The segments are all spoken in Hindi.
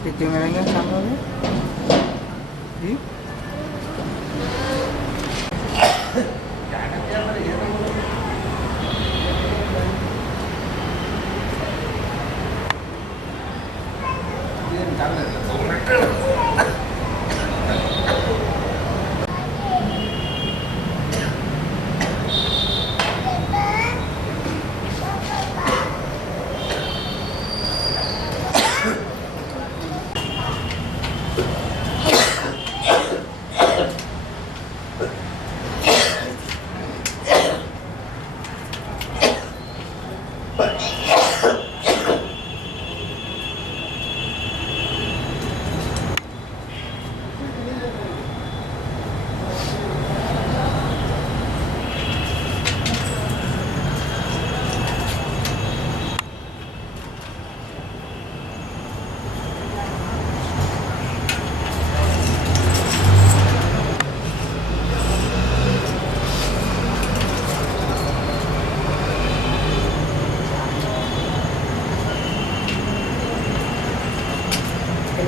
Titingnan sama mo? Di?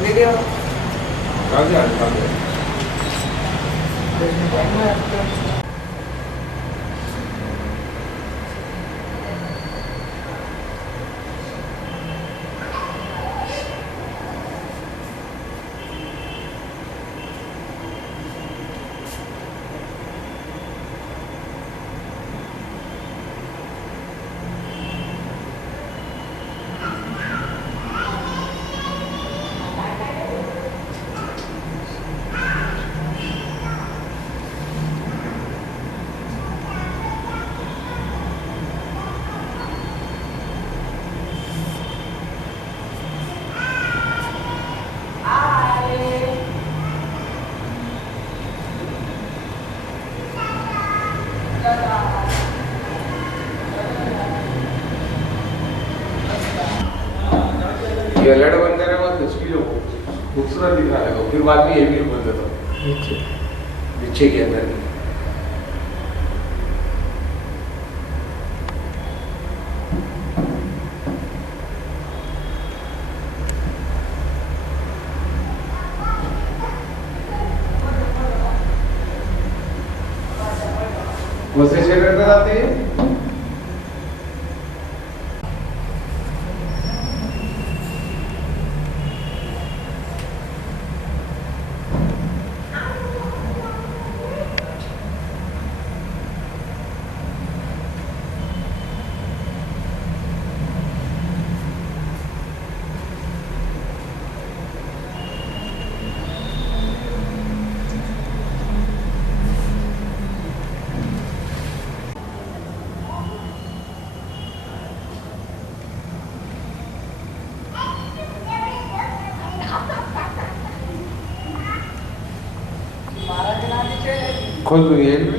Video. Kagak. ये लड़ बन करे वो तस्वीर खूबसूरत दिख रहा है, फिर बाद में ये भी बन जाता नीचे के अंदर कौन से क्षेत्र में आते हैं? खोल दूँगी एक भी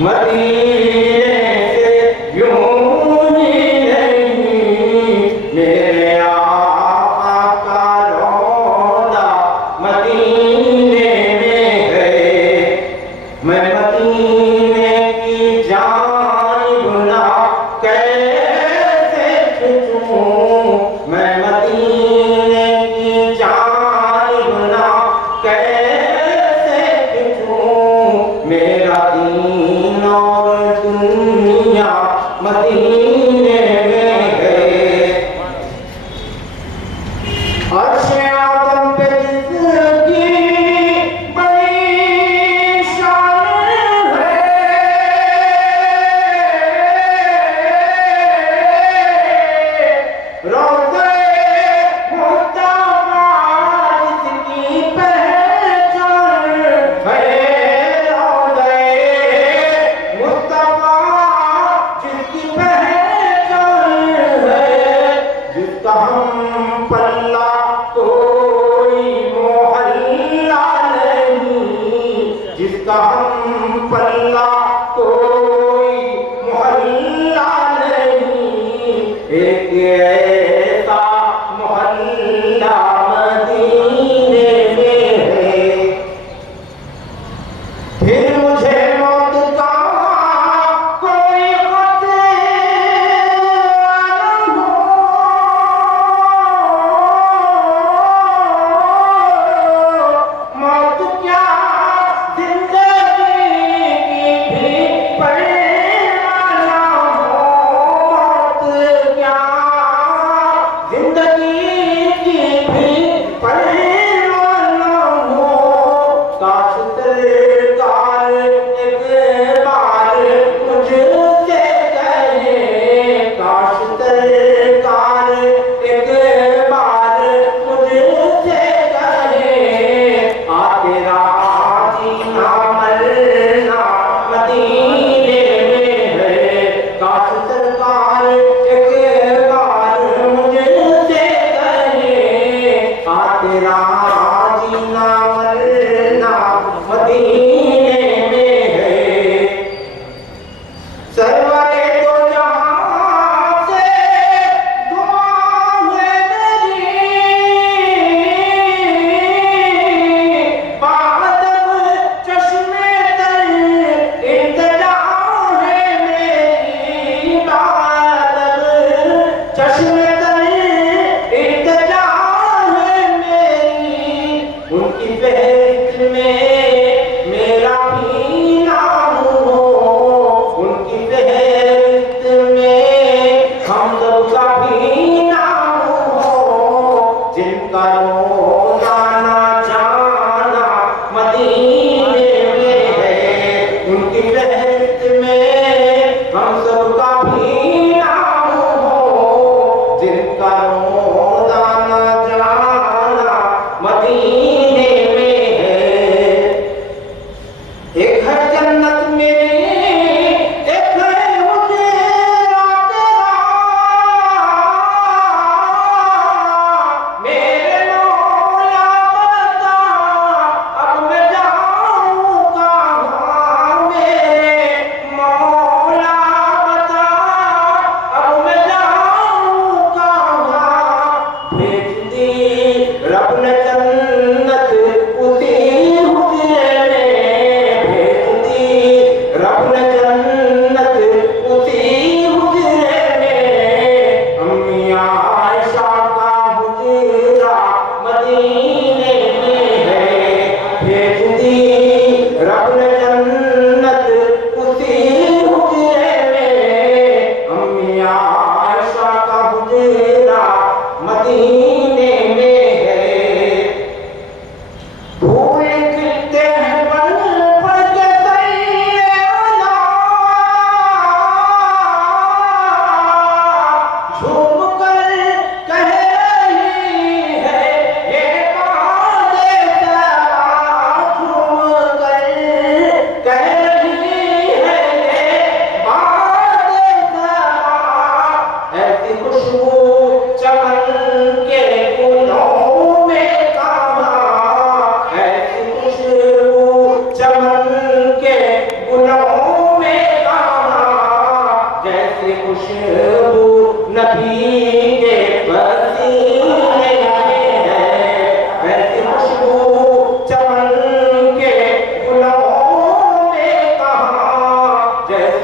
मदीने से यूं ही नहीं मेरे आका का रौदा मदीने में है। मैं मदीने की जानिब ना कैसे खिंचूं, मैं मदीने की जानिब ना कैसे खिंचूं, मेरा दीन और दुनिया मदीने में है। अर्श-ए आज़म पे जिसकी बड़ी शान है, रोज़े मुस्तफ़ा जिसकी पहचान है, रोज़े मुस्तफ़ा जिसकी पहचान है, जिसका हम पल्ला कोई मोहल्ला नहीं, जिसका हम पल्ला कोई मोहल्ला नहीं, एक ऐसा मोहल्ला मदीने में है। फिर मुझे मौत का कोई खतरा न हो, मौत क्या जिंदगी की भी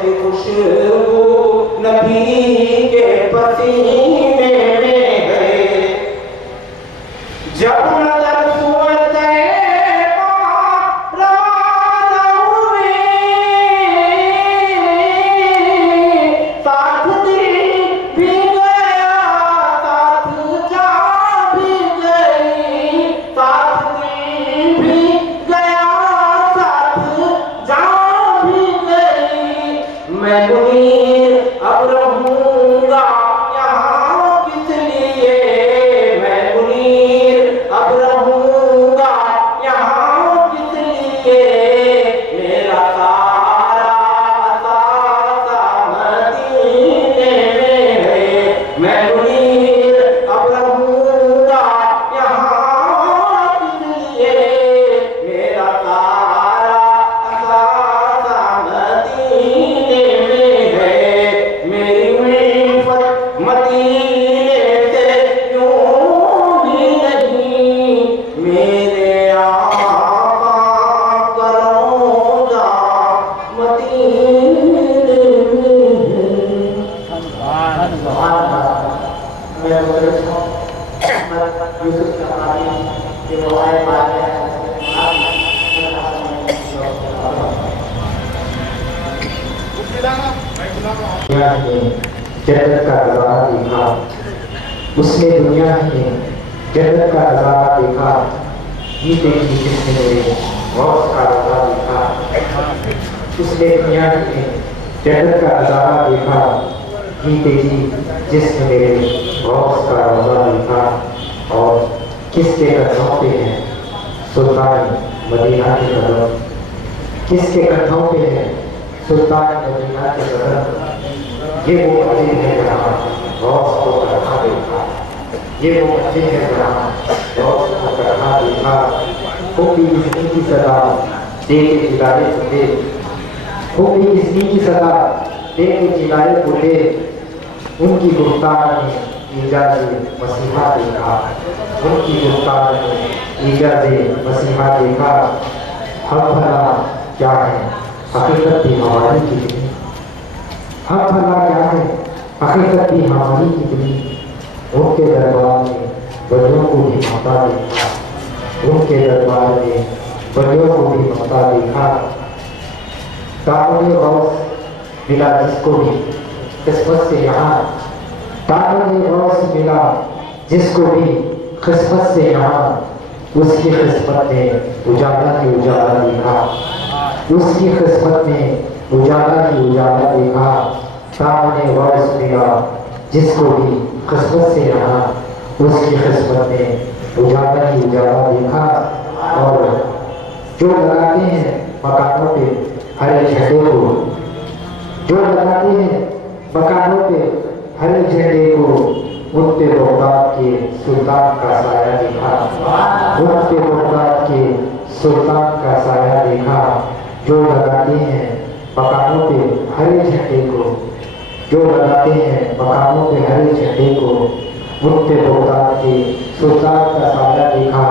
ऐसी खुशबू नबी के पसीने में है। जब नजर सुअते साथ दिल भी गया, साथ जा भी गई, साथ दिल भी गया, साथ जा भी गई। मैं मुनीर अब रहूंगा यहाँ किस लिए, मैं मुनीर अब रहूंगा यहाँ किस लिए। मेरा सारा सारा मदीने में है। मैं मुनीर अब रहूंगा यहाँ किस लिए। मेरा सारा सारा मदीने में है। मेरी उल्फत मदीने से यूं ही नहीं, मेरे आका का रोज़ा मदीने में है। मैं यूसुफ की कहानी के रवायत बात है। जन्नत का नजारा देखा, उसने दुनिया में जन्नत का नजारा देखा। ये देखी जिसने मेरे गौस का नजारा देखा, उसने दुनिया में जन्नत का नजारा देखा। ये देखी जिसने मेरे गौस का नजारा देखा। और किसके कंधों पे है सुल्तान मदीना के कदम, किसके कंधों पे है सुल्तान मदीना के कदम। ये वो मस्जिद है जहाँ गौस को करहा देखा, ये वो मस्जिद है जहाँ गौस को करहा देखा। होगी इस्नी की सदा दे के जिलाए फुटे, होगी इस्नी की सदा दे के जिलाए फुटे। उनकी गुफ्तार में इजाज़े मसीहा देखा, उनकी गुफ्तार में इजाज़े मसीहा देखा। हम भला क्या है हकीकत भी हमारी कितनी, हम भला क्या है हकीकत भी हमारी कितनी। उनके दरबार में बलियों को भी मौका देखा, उनके दरबार में बलियों को भी मौका देखा। दामन गौस मिला जिसको भी किस्मत से यहाँ, दामन गौस मिला जिसको भी किस्मत से यहाँ। उसकी किस्मत ने उजाला ही उजाला देखा, उसकी किस्मत ने उजाला ही उजाला देखा। सामने गौस मिला जिसको भी किस्मत से यहाँ, उसकी किस्मत ने उजाला ही उजाला देखा। और जो लगाते हैं मकानों पे हरे झंडे को, जो लगाते हैं मकानों पे हरे झंडे को, उन पे बगदाद के सुल्तान का साया देखा, उन पे बगदाद के सुल्तान का साया देखा। जो लगाते हैं मकानों पे हरे झंडे को, जो लगाते हैं मकानों पे हरे झंडे को, उन पे बगदाद के सुल्तान का साया देखा,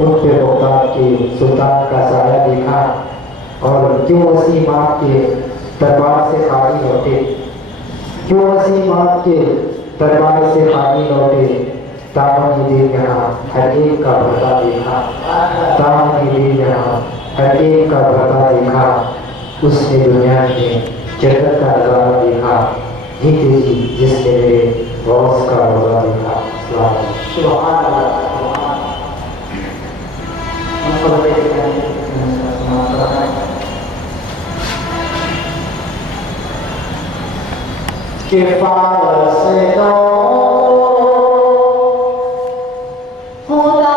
उन पे बगदाद के सुल्तान का साया देखा। और क्यों वसीम आपके दरबार से खाली लौटे, क्यों वसीम आपके दरबार से खाली लौटे। दामन दीन यहाँ हर एक का भरता देखा, दामन दीन यहाँ हर एक का भरता देखा। उसने दुनिया में जन्नत का नजारा देखा, ही तेजी जिसने मेरे गौस का रोज़ा देखा। सुभान अल्लाह। के पास दो खुदा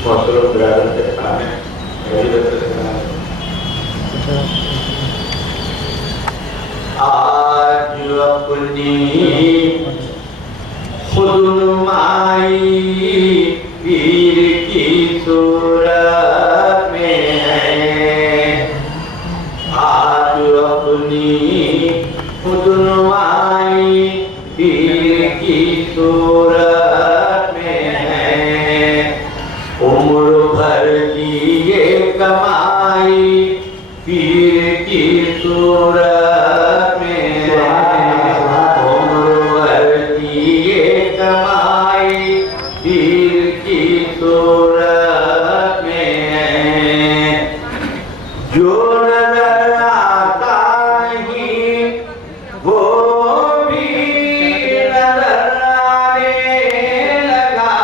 Waktu berada di sana, आज अपनी खुद नुमाई पीर की सूरत में है आज अपनी खुद नुमाई पीर की सूरत में है उम्र भर की ये कमाई पीर की सूरत में उम्र भर की ये कमाई पीर की सूरत में जो नजर आता नहीं वो भी नजर आने लगा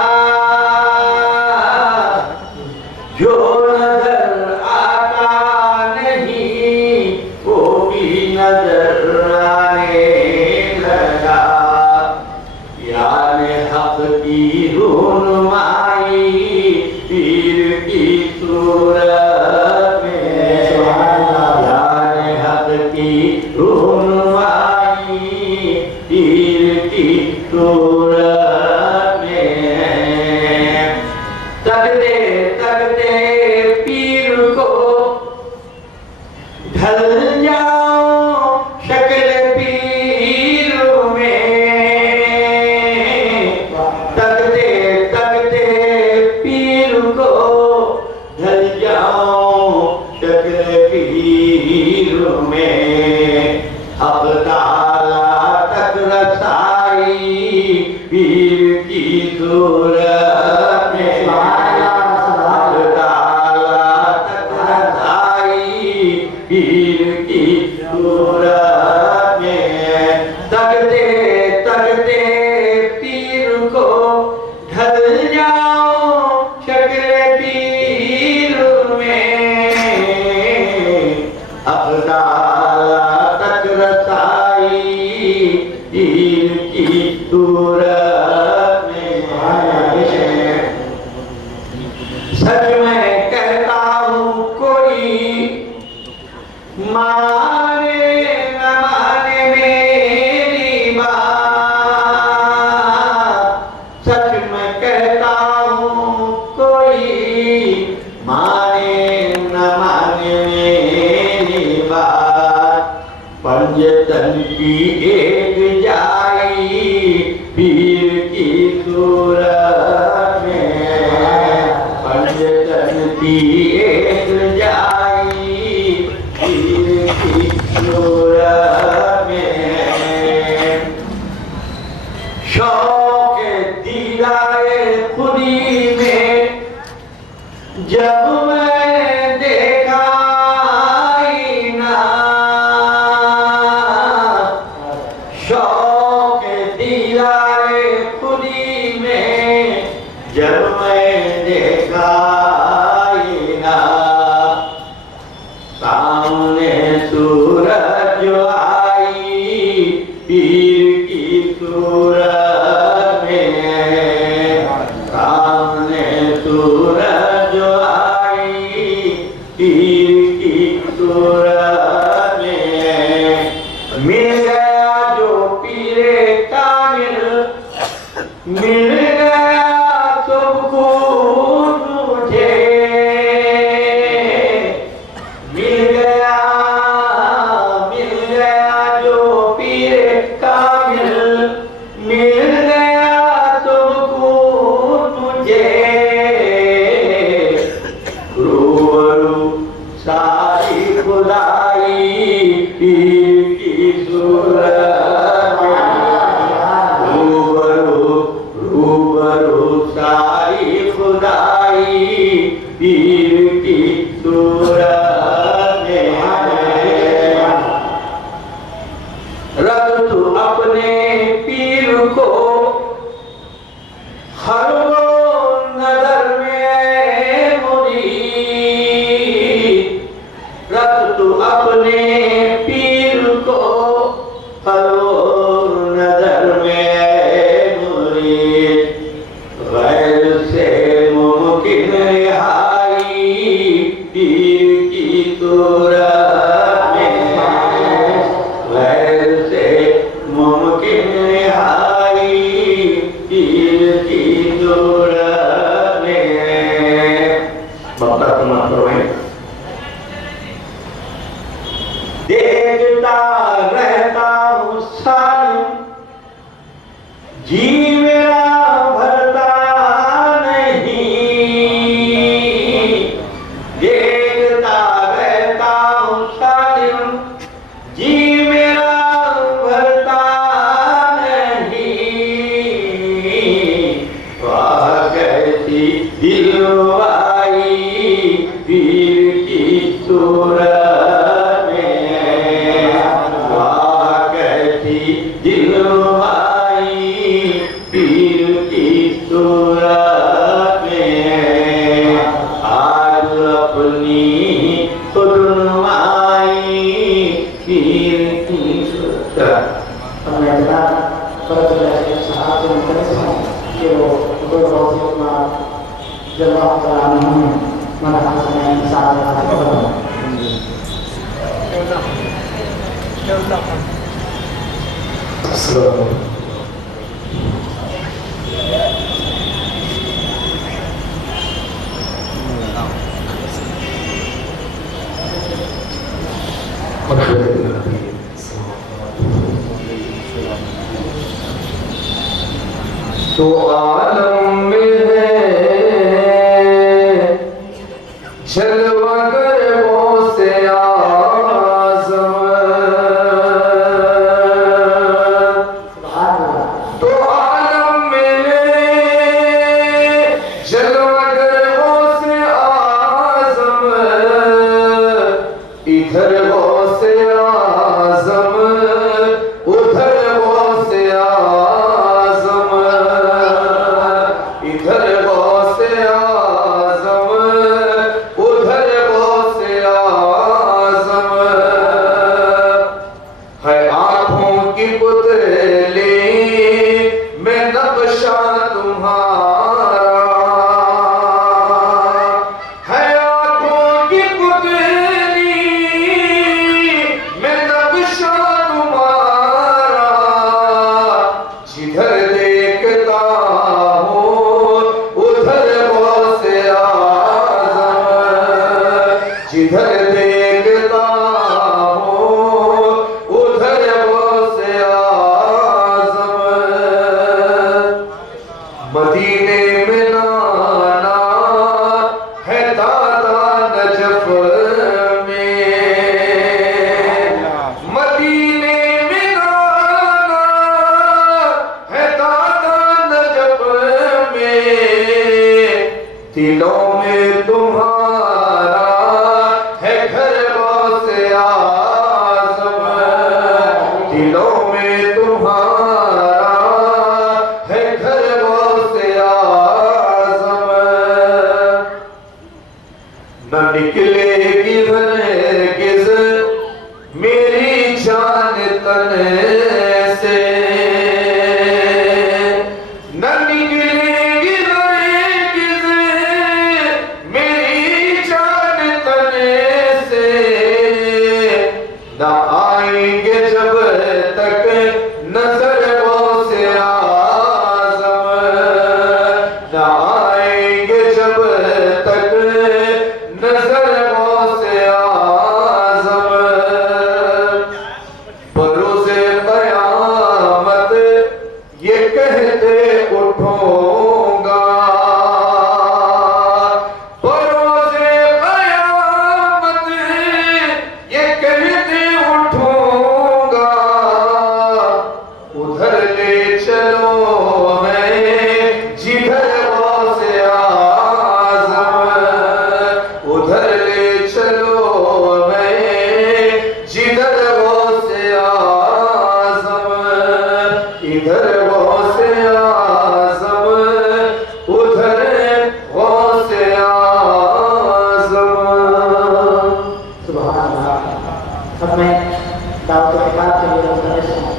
जो नजर आता नहीं वो भी नजर आने लगा याने हक की रूनुमाई पीर की सूरत में याने हक की रूनुमाई पीर की सूरत में तकते तकते पीर को ढल जाओ शक्ल पीर में तकते तकते पीर को ढल जाओ शक्ल पीर में अब ताला तक रसाई पीर की सूरत में अब ताला तक रसाई पीर की सूरत में तकते तकते पीर को ढल जाओ शक्ल पीर में अब ताला तक रसाई पीर की सूरत में सच मैं कहता हूँ कोई माने न माने मेरी बात सच मैं कहता हूँ कोई माने न माने मेरी बात पंजतन की एक जाई पीर की सूरत में पंजतन की एक जाई पीर की सूरत में शौक दीदारे खुदी में जब मैं देखा आईना शौक दीदारे खुदी में जब मैं देखा आईना सामने सूरज आई पीर की सूरत में सामने सूरज आई पीर की सूरत में मिल गया जो पीरे कामिल मिल गया सब कुछ मुझे मिल गया जो पीरे कामिल मिल गया सब कुछ मुझे रूबरू सारी खुदाई पीर की सूरत रूबरू सारी खुदाई पीर की सूरत में अपने पीर को हर नजर में मुरीद, गैर से मुमकिन रिहाई पीर की सूरत में, गैर से मुमकिन रिहाई पीर की सूरत में। बाबा तुम्हारा फरमाए, देखता रहता हूँ सालिम, जी मेरा भरता नहीं, देखता रहता हूँ सालिम, जी मेरा भरता नहीं, वाह कैसी दिलवाई पीर की सूरत में, वाह कैसी दिलवाई पीर की सूरत में। आज अपनी खुद नुमाई पीर की सूरत। हमने इतना पर तो साहब से मुकदस कि वो दो रोज़ अपना जवाब कराना है मना करने इंसान का तो आलम में जलवा गर्वों से आज़म, तो आलम में जलवा गर्वों से आज़म, इधर वो से आज़म, उधर वो से आज़म, इधर वो से आज़म, उधर वो से आज़म, है आँखों की पुतली में नक्शा तुम्हारा, है आँखों की पुतली में नक्शा तुम्हारा, जिधर देखता हूँ उधर वो से आज़म, जिधर देखता हूँ उधर वो से आज़म। मदीने में नाना है दादा नजफ में, मदीने में नाना है दादा नजफ में, दिलों में तुम्हारा है घर वो से आज़म, दिलों में तुम्हारा है घर वो से आज़म। न निकलेगी हरगिज़ मेरी जान तन से, न निकलेगी हरगिज़ मेरी जान तन से, न आएंगे जब तक नजर वो से आज़म, न आएंगे जब तक नजर वो से आज़म। बरोज़े क़यामत ये कहते उठूंगा, बरोज़े क़यामत ये कहते उठूंगा, अब मैं दावत किताब के लिए मुदर्रिस हूँ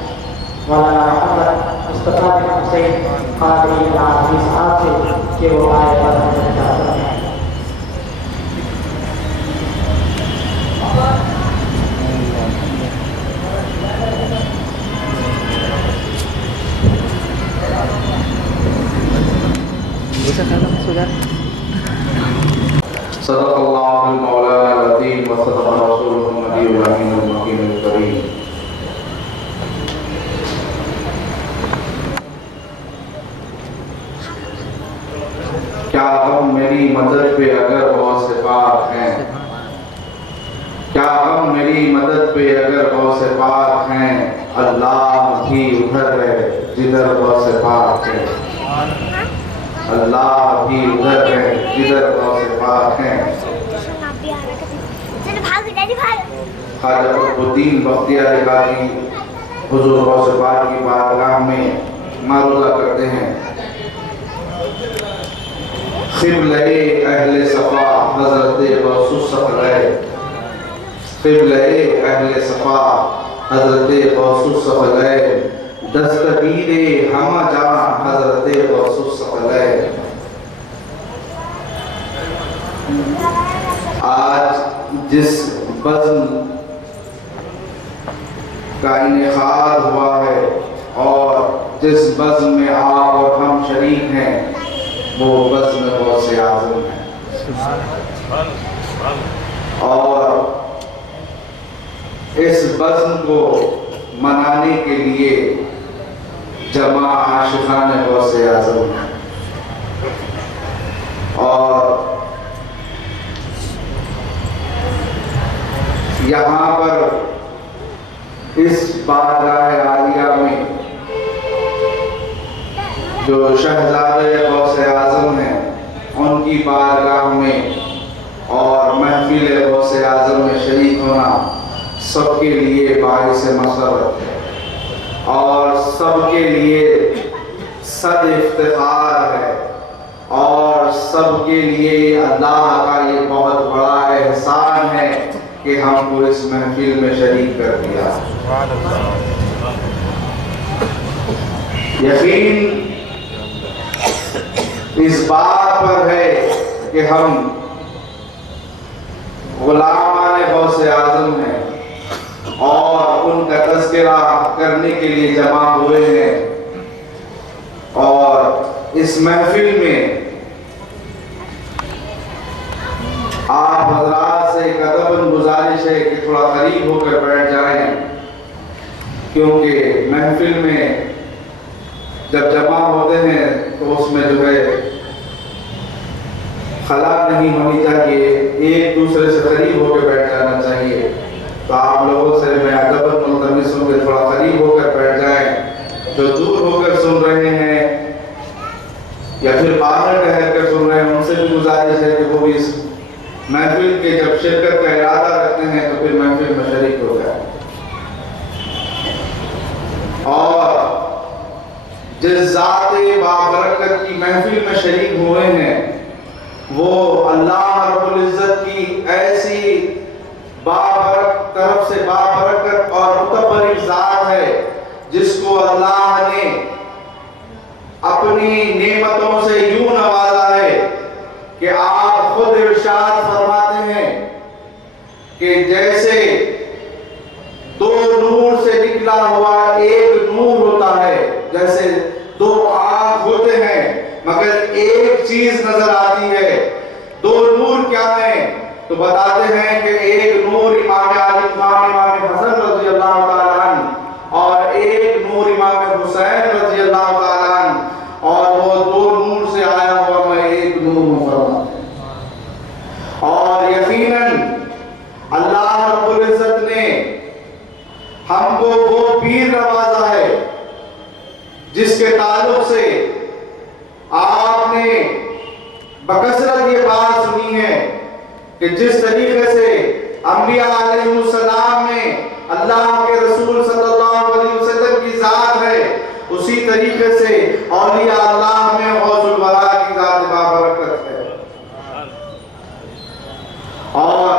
मौलाना मोहम्मद मुस्तफ़ा बिन हुसैन क़ादरी आज़मी साहब से कि वो आए और हमें इजाज़त दें। सदक़ल्लाहुल मौलाना अज़ीम व सदक़ रसूलुहुल नबीयुल अमीनुल मकीनुल करीम। क्या हम मेरी मदद पे अगर बहुत से पाक हैं, क्या हम मेरी मदद पे अगर बहुत से पाक हैं, अल्लाह भी उधर है जिधर बहुत से पाक हैं, अल्लाह भी उधर है जिधर बहुत से पाक हैं। ख्वाजा कुतुबुद्दीन बख्तियार क़ादरी हुज़ूर गौस पाक की बारगाह में मारूज़ा करते हैं। क़िबले अहले सफ़ा हज़रत गौसुस सफ़लैन, क़िबले अहले सफ़ा हज़रत गौसुस सफ़लैन, दस्तगीरे हम जान हज़रत गौसुस सफ़लैन। आज जिस बज़्म का इनेकाद हुआ है और जिस बज़्म में आप और हम शरीक हैं, वो बज़्म गौसे आज़म है। और इस बज़्म को मनाने के लिए जमा आशिक़ाने गौसे आज़म है। और यहाँ पर इस बारगाह आलिया में जो शहज़ादे गौसे आज़म हैं, उनकी बारगाह में और महफिल गौसे आज़म में शरीक होना सबके लिए बाइस मसरत है और सबके लिए सद इफ्तिखार है और सबके लिए अल्लाह का ये बहुत बड़ा एहसान है कि हमको इस महफिल में शरीक कर दिया। यकीन इस बात पर है कि हम गुलामान गौसे आज़म हैं और उनका तज़किरा करने के लिए जमा हुए हैं। और इस महफिल में आप हज़रात से एक अदबन गुजारिश है कि थोड़ा करीब होकर बैठ जाएं, क्योंकि महफिल में जब जमा होते हैं तो उसमें जो है खला नहीं होनी चाहिए, एक दूसरे से करीब होकर बैठ जाना चाहिए। तो आप लोगों से मैं अदबन मुल्तमिस हूं कि थोड़ा करीब होकर बैठ जाएं। जो दूर होकर सुन रहे हैं या फिर बाहर ठहर कर सुन रहे हैं, उनसे भी गुजारिश है कि वो भी इस महफिल के जब शिरकत का इरादा रखते हैं तो फिर महफिल में शरीक हो जाए। और जिस ज़ाते बाबरकत की महफिल में शरीक हुए हैं, वो अल्लाह रब्बुल इज़्ज़त की ऐसी बाबरकत तरफ से बाबरकत और मुतबर्रिक ज़ात है जिसको अल्लाह ने अपनी नेमतों से यूं नवाजा है कि आप खुद इरशाद फरमाते हैं कि जैसे दो नूर से निकला हुआ एक नूर होता है, जैसे दो आँख होते हैं मगर एक चीज नजर आती है। दो नूर क्या है? तो बताते हैं कि एक नूर इमाम अली इमाम हसन रज़ी अल्लाह ताला अन्हु और एक नूर इमाम हुसैन रज़ी अल्लाह ताला अन्हु, और वो दो नूर से आया हुआ मैं एक नूर हूं फरमाते। और यकीनन अल्लाह रब्बुल इज़्ज़त ने हमको वो पीर नवाजा है जिसके ताल्लुक से आपने बकसरत ये बात सुनी है कि जिस तरीके से अंबिया अलैहिस्सलाम में अल्लाह के रसूल सल्लल्लाहु अलैहि वसल्लम की जात है, उसी तरीके से औलिया अल्लाह में गौसुल वरा की जात बाबरकत है। और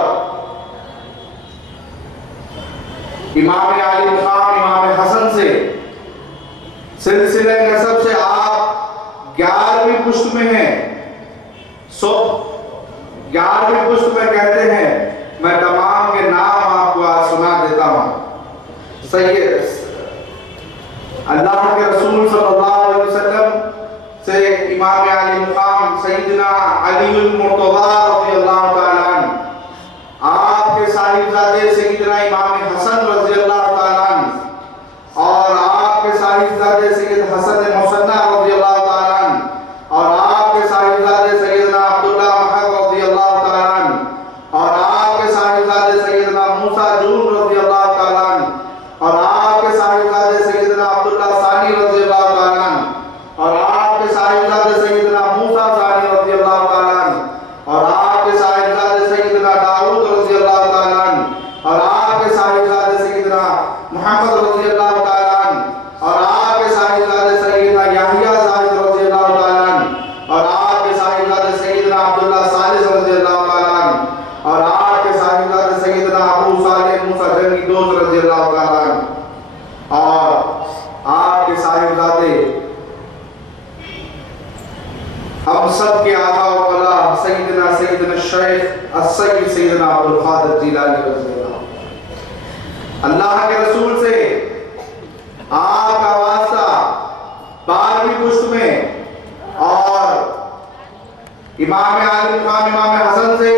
इमाम आली मुकाम इमाम हसन से सिलसिले नसब से आप 11वीं पुश्त में हैं। सो 11वीं पुश्त में कहते हैं, मैं तमाम के नाम आपको आज सुना देता हूं। सैयद अल्लाह के रसूल सल्लल्लाहु अलैहि वसल्लम से इमाम आली मुकाम सैयदना अली मुर्तज़ा रज़ियल्लाहु ताला अन्हु, आपके साहिबजादे सैयदना इमाम हसन रज़ियल्लाहु ताला अन्हु और आपके साहिबजादे सैयद हसन मुसन्ना रज़ियल्लाहु ताला अन्हु और आपके साहिबजादे सैयदना अब्दुल्लाह महद रज़ियल्लाहु ताला अन्हु और आपके साहिबजादे सैयदना मूसा जून रज़ियल्लाहु ताला अन्हु और आपके साहिबजादे सैयदना अब्दुल्लाह सानी रज़ियल्लाहु ताला अन्हु और आपके साहिबजादे सैयदना मूसा सानी रज़ियल्लाहु ताला अन्हु और आपके साहिबजादे सैयदना दाऊद रज़ियल्लाहु ताला अन्हु और आपके साहिबजादे सैयदना मोहम्मद रज़ियल्लाहु ताला अन्हु और आपके साहिबजादे सैयदना याहिया ज़ाहिद रज़ियल्लाहु ताला अन्हु और आपके साहिबजादे सैयदना अब्दुल्लाह सालिस रज़ियल्लाहु ताला अन्हु और आपके साहिबजादे सैयदना अबू सालेह मूसा जंगी दोस्त रज़ियल्लाहु ताला अन्हु और आपके साहिबजादे हम सब के आका व कला सैयदना शेख अस्सय्यद सैयदना अब्दुल कादिर जिलानी रज़ियल्लाहु अल्लाह के रसूल से आपका वास्ता 12वीं पुश्त में और इमाम आली मुकाम इमाम हसन से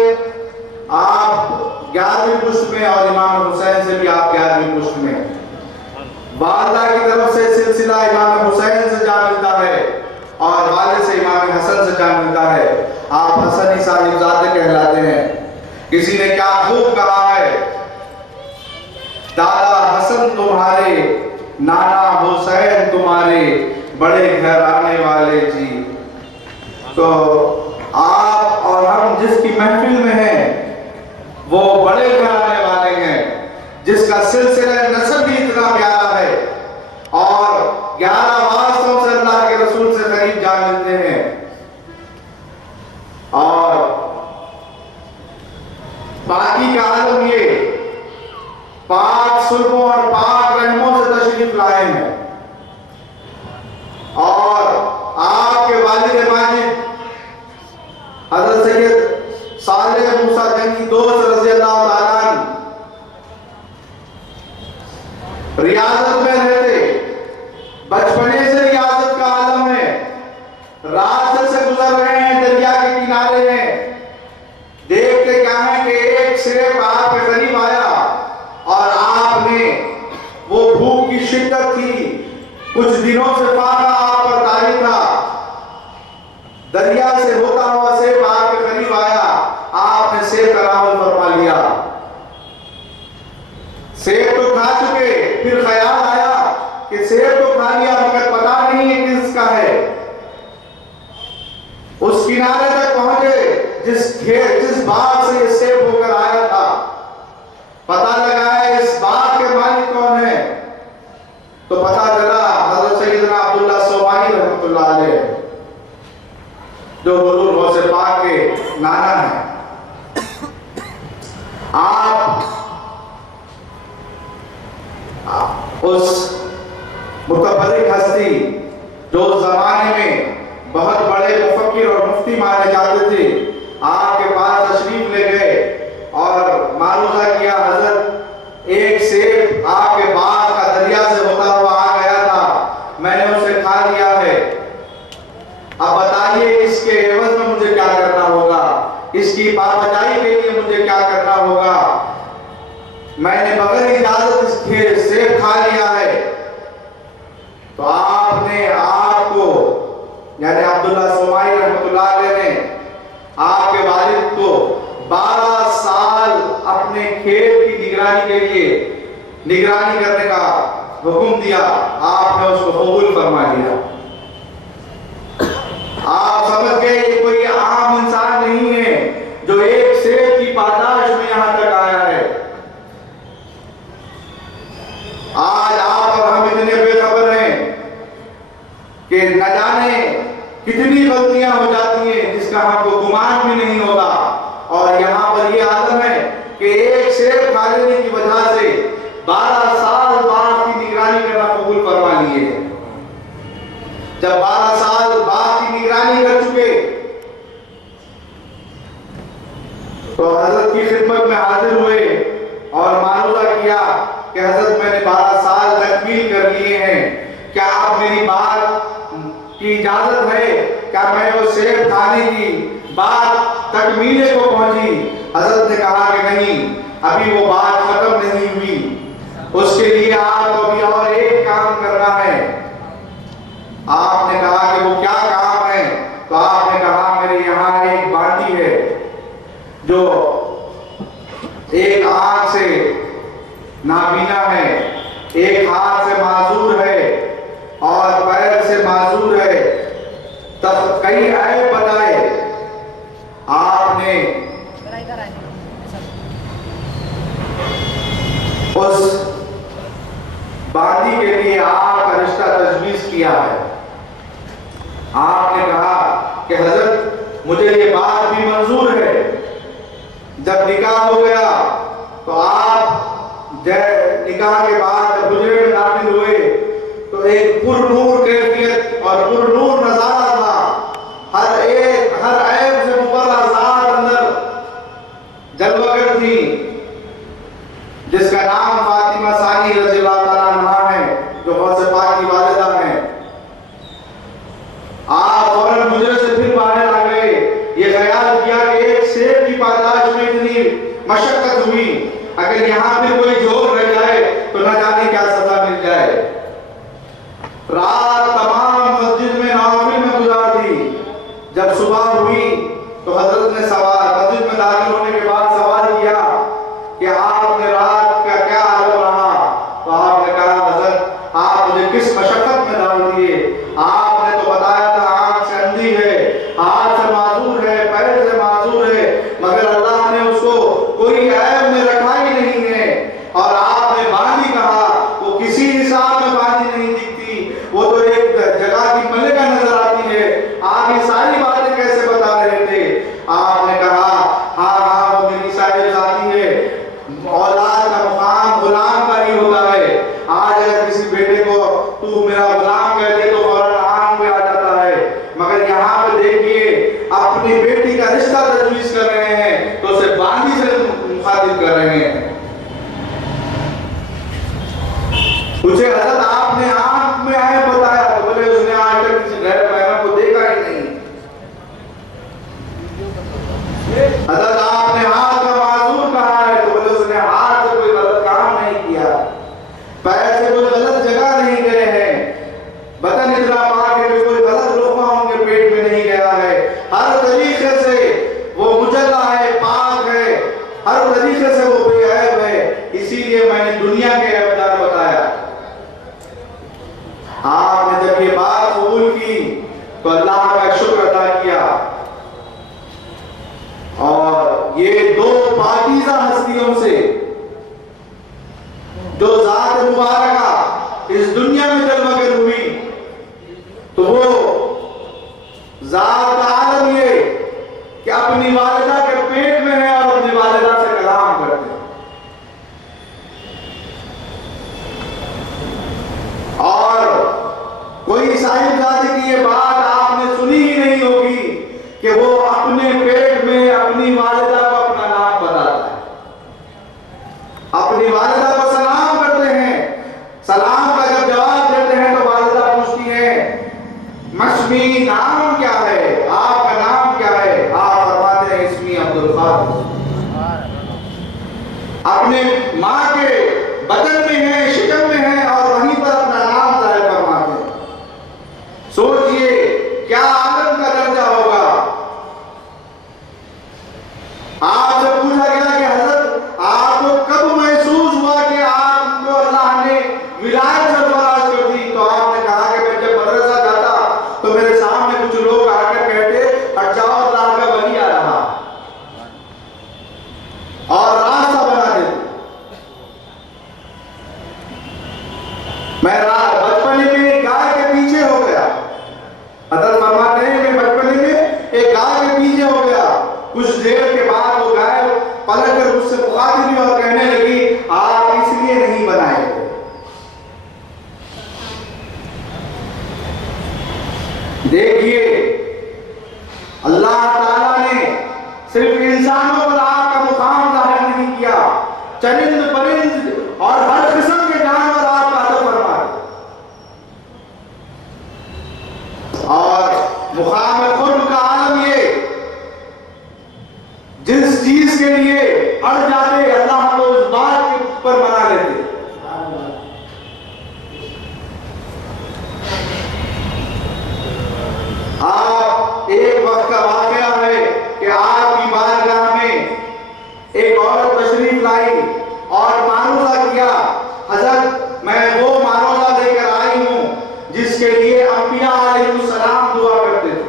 आप 11वीं पुश्त में और इमाम हुसैन से भी आप 11वीं पुश्त में। वालिदा की तरफ से सिलसिला इमाम हुसैन से जा मिलता है और वालिद से इमाम हसन से जा मिलता है। आप हसनी साहिबजादे कहलाते हैं। किसी ने क्या खूब कहा है, दादा हसन तुम्हारे नाना हुसैन तुम्हारे बड़े घराने वाले जी। तो आप और हम जिसकी महफिल में हैं वो बड़े घराने वाले हैं, जिसका सिलसिला नस्ब भी इतना प्यारा है और 11 वास्तों से अल्लाह के रसूल से करीब जा मिलते हैं और बाकी का आलम ये पाक सुल्फों और पाक रहमों से तशरीफ लाए हैं और आपके वालिद माजिद हज़रत सैयद सालेह मूसा जंगी दोस्त रज़ियल्लाहु ताला अन्हु रियासत में रहते, बचपने से रियासत का आलम है, रास्ते से गुजर रहे हैं, दरिया के किनारे हैं, देखते क्या है कि एक शेर आपके करीब आया और आपने वो भूख की शिद्दत थी, कुछ दिनों से फाका आप पर तारी था, दरिया से होता हुआ सेब आपके करीब आया, आपने सेब का रावल फरमा लिया। सेब तो खा चुके, फिर ख्याल आया कि सेब तो खा लिया मगर पता नहीं है किसका है। उस किनारे तक पहुंचे जिस बाग से ये सेब होकर आया था, पता लगा है इस बाग के मालिक कौन है, तो पता चला हज़रत सैयदना अब्दुल्लाह सोमानी रहमतुल्लाह अलैह जो हुजूर गौसे पाक के नाना है। आप उस मुतबर्रिक हस्ती जो जमाने में बहुत बड़े मुफक्किर और मुफ्ती माने जाते थे, आपके पास तशरीफ ले गए और मालूजा किया, हजरत एक सेब आपके बाग का दरिया से होता हुआ आ गया था, मैंने उसे खा लिया है, अब बताइए इसके एवज में मुझे क्या करना होगा, इसकी पाबंदी के लिए मुझे क्या करना होगा। मैंने बगैर इजाजत इसके सेब खा लिया है। तो आपने आपको यानी अब्दुल्लाह सोमाई रहमतुल्लाह अलैह ने आपके वालिद को 12 साल अपने खेत की निगरानी के लिए निगरानी करने का हुक्म दिया, आपने उसको कबूल फरमा लिया। आप समझ गए ये कोई आम इंसान नहीं है जो एक सेब की पादाश में यहां तक आया है। आज आप और हम इतने बेखबर हैं कि न जाने कितनी गलतियां हो जाती हैं जिसका हमको गुमान भी नहीं होता, और यहाँ पर ये आलम है कि एक सेब खा लेने की वजह से 12 कि हजरत मैंने 12 साल तकमील कर लिए हैं, क्या आप मेरी बात की इजाजत है, क्या मैं वो सेब खाने की बात तकमीले को पहुंची? हजरत ने कहा कि नहीं, अभी वो बात खत्म नहीं हुई, उसके लिए आपको अभी और एक काम करना है। आपने कहा कि वो क्या काम है? तो आपने कहा मेरे यहाँ एक बाटी है जो एक आंख से नाबीना है, एक हाथ से माजूर है और पैर से माजूर है, तब कई ऐब बताए। आपने उस बांदी के लिए आपका रिश्ता तजवीज किया है। आपने कहा कि हजरत मुझे ये बात भी मंजूर है, जब निकाह हो गया तो आप निकाह के बाद जब हुजरे में दाखिल हुए तो एक पुरनूर कैफियत और पुरनूर नजारा था। हर ऐब से मुबर्रा ज़ात अंदर जलवागर थी, जिसका नाम फातिमा सानी रज़ियल्लाहु ताला अन्हा है, जो गौसे पाक की वालिदा है। आप फौरन हुजरे से फिर बाहर आ गए, ये ख्याल किया कि एक सेब की पादाश में इतनी मशक्कत हुई, अगर यहाँ पे कोई जोर रह जाए तो न जाने क्या सजा मिल जाए। रात तमाम मस्जिद में नवाफिल में गुजार दी। जब सुबह हुई तो हजरत ने मस्जिद में दाखिल होने के बाद सवाल किया कि आपने रात का क्या हाल रहा? तो आपने कहा हजरत आप मुझे किस मशक्कत में डाल दिए? आपने तो बताया था आंख से अंधी है, हाथ से माजूर है, पैर से माजूर है, मगर अल्लाह ने उसको कोई ऐब में रखा ही नहीं है। और आपने बांदी कहा, वो किसी हिसाब में बांदी नहीं दिखती, वो तो एक जगह की मलिका नजर आती है। आप ये सारी बातें कैसे बता रहे थे? आपने कहा हाँ वो मेरी साहिब जाती है, औलाद का मुकाम गुलाम का ही होता है। आज अगर किसी बेटे को तू मेरा गुलाम कह दे तो फौरन आंख पे आ जाता है, मगर यहाँ पे देखिए अपनी बेटी का रिश्ता तजवीज कर रहे हैं तो उसे बांदी से मुखातिब कर रहे हैं। पूछे हजरत आपने आंख में आए बताया? तो बोले उसने आज तक किसी गैर महरम को देखा ही नहीं। हजरत आपने हाथ का माजूर कहा है? तो बोले उसने हाथ से कोई गलत काम नहीं किया, पैर से कोई गलत जगह नहीं गए हैं, बदन इतना पाक है कि कोई गलत लोकमा उनके पेट में नहीं गया है। हर तरीके से वो मुजल्ला है, पाक है, हर तरीके से वो बेऐब है। इसीलिए मैंने दुनिया के ऐबदार बताया। आपने जब ये बात कबूल की तो अल्लाह का शुक्र अदा किया और ये दो पाकीज़ा हस्तियों से जो ज़ात मुबारका इस दुनिया में जलवागर हुई, तो वो ज़ात का आलम ये कि अपनी वालिदा के पेट में है और अपनी वालिदा से कलाम करते हैं। और कोई साहिबजादे की ये बात आपने सुनी ही नहीं होगी कि वो अपने पेट में अपनी वालिदा को अपना नाम बताता है, अपनी वालिदा को सलाम करते हैं। सलाम का जब जवाब देते हैं तो वालिदा पूछती है मशमी नाम क्या है, आपका नाम क्या है? आप फरमाते हैं इस्मी अब्दुल खादिर। अपने माँ के बदन में है, शिकम में है और वहीं पर अपना नाम जाहिर फरमाते हैं। सोचिए क्या आलम का दर्जा होगा। आपसे पूछा गया कि हजरत आपको कब महसूस हुआ कि आपको अल्लाह ने विलायत सरफराज कर दी? तो आपने कहा कि मैं जब मदरसा जाता तो मेरे सामने कुछ लोग आकर कहते हट जाओ, अल्लाह का वली आ रहा, और रास्ता बना देते। मैं बचपन में एक गाय के पीछे हो गया। हजरत फरमाते हैं मैं बचपन में एक गाय के पीछे हो गया। कुछ देर के बाद वो गाय पलट कर मुझसे मुखातिब हुई और कहने लगी आप इसलिए नहीं बनाए थे। देखिए अल्लाह ताला ने सिर्फ इंसानों पर आपका मुकाम जाहिर नहीं किया, चरिंद परिंद और हर हजरत मैं वो मानवता लेकर आई हूं जिसके लिए अंबिया अलैहिस्सलाम दुआ करते थे।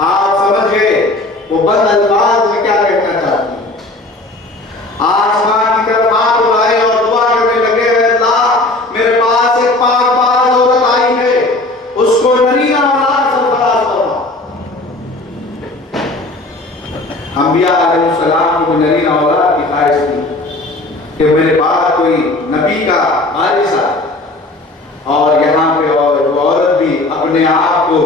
आप समझ गए वो बंद अल्फाज में क्या कहना चाहती है। आसमान की तरफ हाथ उठाए और दुआ करने लगे, अल्लाह मेरे पास एक पाक बाज औरत आई है, उसको नरीना औलाद सरफराज फरमा। अंबिया अलैहिस्सलाम को नरीना औलाद की ख्वाहिश थी कि मेरे पास कोई नबी का वारिस आए। और यहाँ पे और वो औरत भी अपने आप को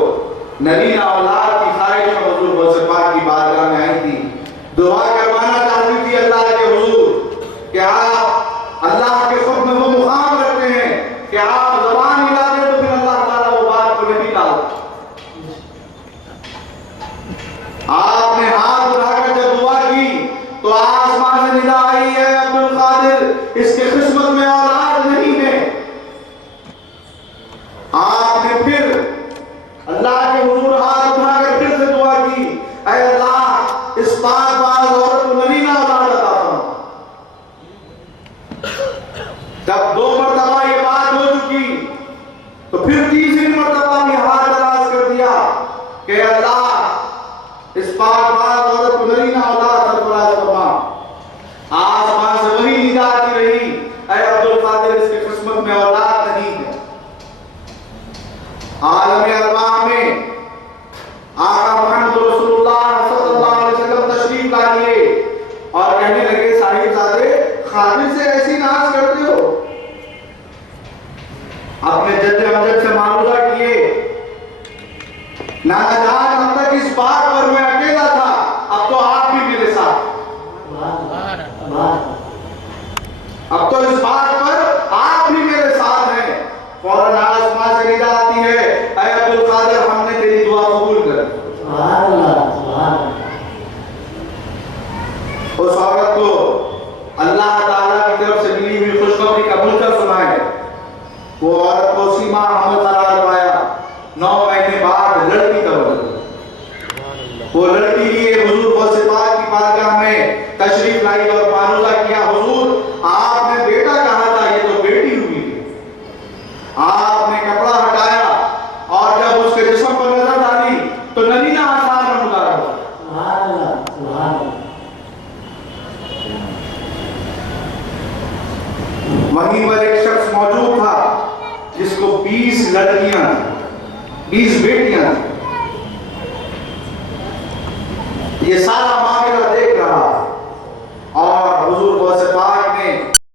नरीना औलाद की ख्वाहिश में हुजूर गौसे पाक की बारगाह में आई थी, दुआ करवाना चाहती थी अल्लाह के हुजूर कि आप अल्लाह के खुद में वो मुकाम रखते हैं कि आप ज़बान हिला दें तो फिर अल्लाह ताला वो बात को नहीं डालता। आपने हाथ उठाकर जब दुआ की तो आसमान से निदा आई है, अब्दुल कादिर इसके किस्मत में औलाद नहीं है। आपने फिर अल्लाह के हुजूर हाथ उठाकर फिर से दुआ की, ऐ अल्लाह इस पाक बाज औरत को नरीना औलाद अता फरमा। जब 2 मरतबा ये बात हो चुकी तो फिर तीसरी मरतबा भी हाथ दराज कर दिया कि अल्लाह इस पाक बाज औरत को नरीना औलाद सरफराज फरमा। आसमान से वही निदा आती रही, ऐ अब्दुल कादिर इसकी किस्मत में औलाद नहीं है। आलम अरवाह में आका मोहम्मद रसूलुल्लाह सल्लल्लाहु अलैहि वसल्लम तशरीफ लाए और कहने लगे, साहिबजादे खादिर से ऐसी नाज करते हो। अपने जद्द अमजद से मालूमा किए, नाना जान अब तक इस बात पर मैं अकेला था, अब तो आप भी मेरे साथ। अब तो इस बात पर आप भी मेरे साथ हैं। फौरन आसमान से निदा आती है, ऐ अब्दुल कादिर हमने तेरी दुआ कबूल कर। उस औरत को अल्लाह ताला की तरफ से मिली हुई खुशखबरी कबूल कर सुनाए। वो औरत को उसी माह हमल करार पाया। 9 महीने बाद लड़की का वजन, वो लड़की लिए हुजूर गौसे पाक की बारगाह में तशरीफ लाई और मारूजा किया, हुजूर आपने बेटा कहा था, ये तो बेटी हुई है। आपने कपड़ा हटाया और जब उसके जिस्म पर नजर डाली तो नरीना आसार में मुदारा हुआ। वहीं पर एक शख्स मौजूद था जिसको 20 लड़कियां, 20 बेटियां थी। ये सारा